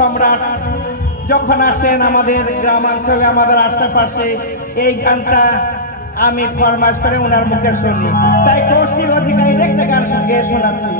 সম্রাট, যখন আসেন আমাদের গ্রামাঞ্চলে আমাদের আশেপাশে, এই গানটা আমি ফরমাস করে ওনার মুখে শুনি। তাই কৌশিক অধিকারী একটা গান শুনিয়ে শোনাচ্ছি।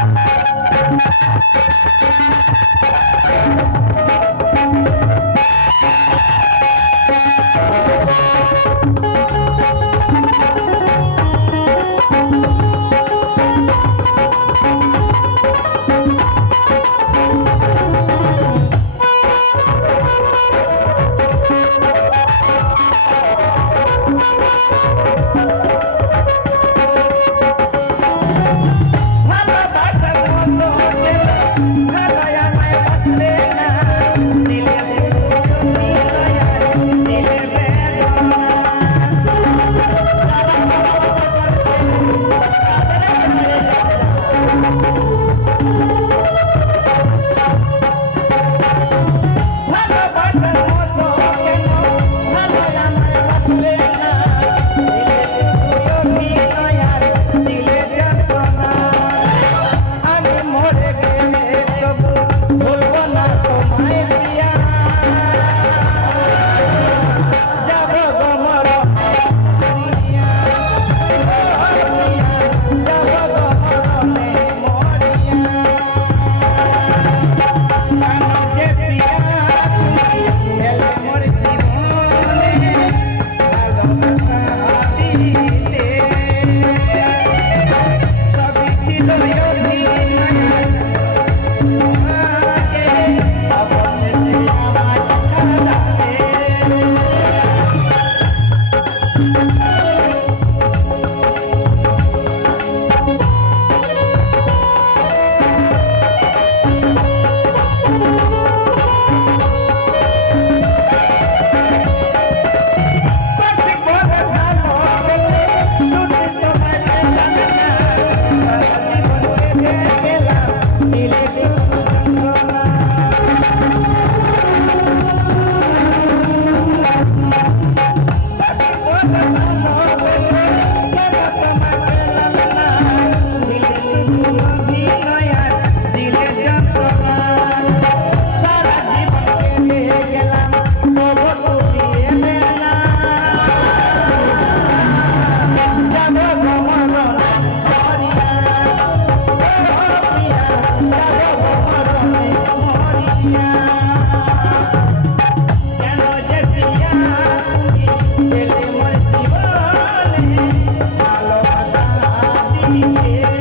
Thank you. Thank you. Yeah.